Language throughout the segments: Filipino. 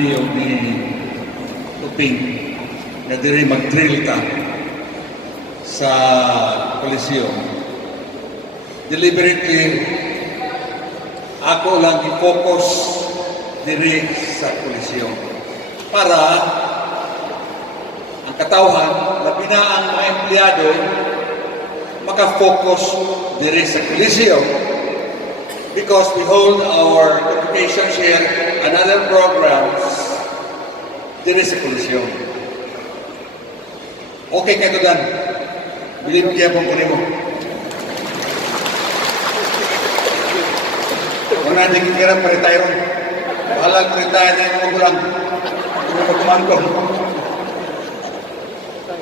ginhali o ni Tuping na diri mag-drill ka sa Coliseum. Deliberately, ako lang i-focus diri sa Coliseum para ang katawhan, labi na ang mga empleyado, maka-focus diri sa Coliseum because we hold our convocations here and other programs diri sa Coliseum. Okay kayo dan. Bilib kaya pong kunin mo. Kung na hindi kira pa-retire, bahalag retire na yung magulang. Kung magkuman ko.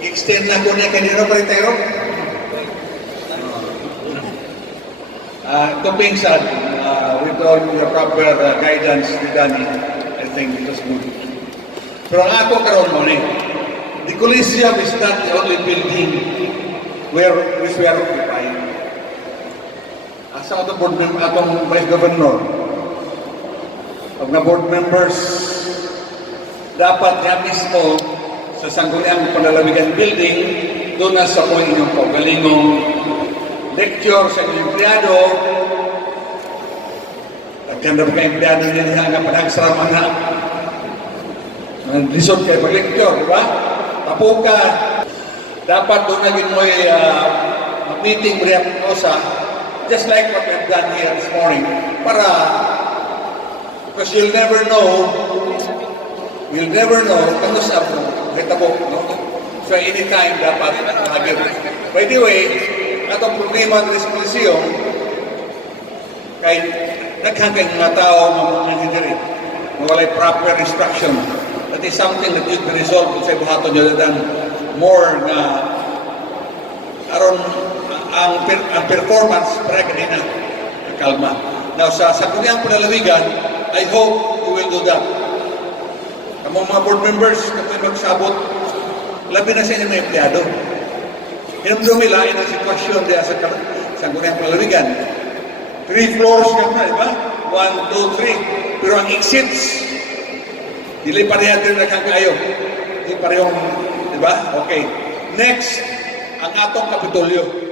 I-extend na ko niya kanino pa-retire. Ito being said, with all the proper guidance ni Danny, I think it was good. Pero ako karon mo ni, the Coliseum is not the only building which we are occupying. Asa ito board member, atong Vice Governor, pag na board members, dapat nga mismo sa Sangguniang Panlalawigan Building, doon na sa po inyong paggalingong lecture sa inyong empleyado. Nagkanda pa kayo empleyado nila nga panagsarama na lisod kayo pag-lecture, di ba? Tapo ka. Dapat doon naging mo'y meeting Briaposa, just like what we've done here this morning, para, because you'll never know, kung sa kitabo, no? So anytime dapat magiging. By the way, atong problema ng Coliseum, kay naghanggang mga tao mga diri, walay proper instruction. That is something that could be resolved sa buhaton nyo than more na aron ang performance para kanina kalma. Now sa Sangguniang Panlalawigan, I hope you will do that. Kamong mga board members, kapoy magsabot, labi na sa inyong mga empleyado. Inumdumila ang sitwasyon diya sa Sangguniang Panlalawigan. 3 floors ka na, di ba? 1, 2, 3. Pero ang exits, dili pareha din na kang kayo. Dili parehong, di ba? Okay. Next, ang atong Kapitolyo.